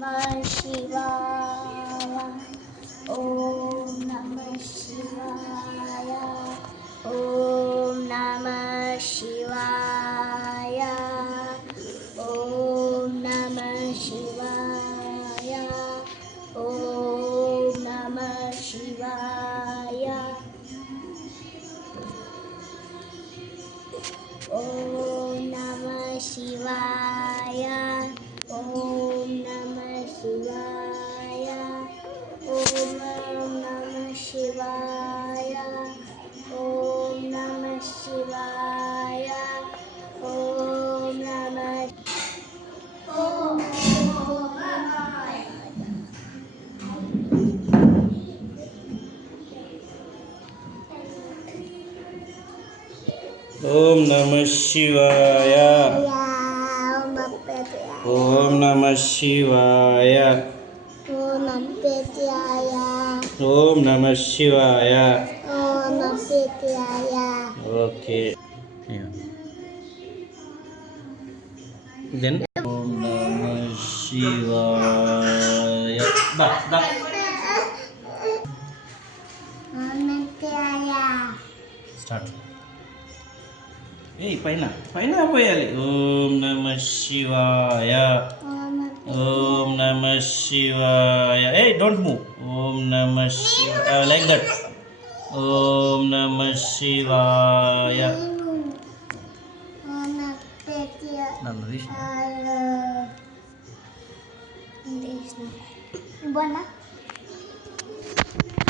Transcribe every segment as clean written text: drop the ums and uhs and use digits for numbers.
नमः शिवाय ॐ नमः शिवाय ॐ नमः शिवाय ॐ नमः शिवाय ॐ नमः शिवाय ॐ नमः शिवाय ॐ नमः शिवाय ॐ नमः शिवाय ॐ नमः शिवाय ॐ नमः ओम नमः शिवाय ओम नमः शिवाय ओम नमः शिवाय ओके देन ओम नमः शिवाय दा स्टार्ट పైన పోయాలి ఓం నమ శివాయ ఓం నమ శివాయ డోంట్ మూవ్ ఓం నమ శివాయ లైక్ దట్ ఓం నమ శివాయ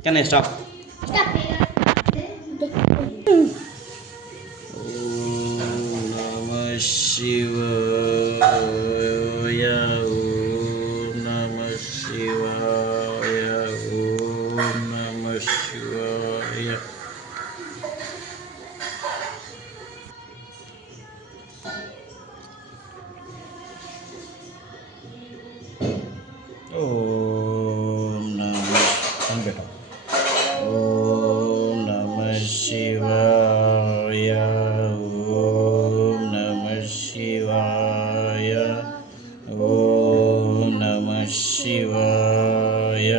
కెన్ ఐ స్టాప్ शिवाय ओम नमः शिवाय ओम नमः शिवाय ओम नमः बेटा ओम नमः शिवाय शिवाय ओम नमः शिवाय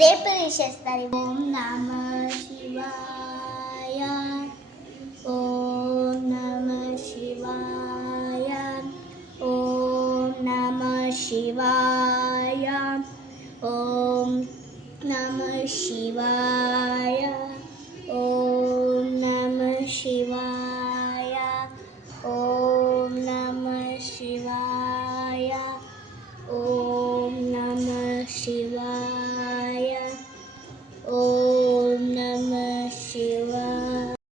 रेप विशेषतारी ओम नमः शिवाय ओम नमः शिवाय ओम नमः शिवाय ओम नमः शिवाय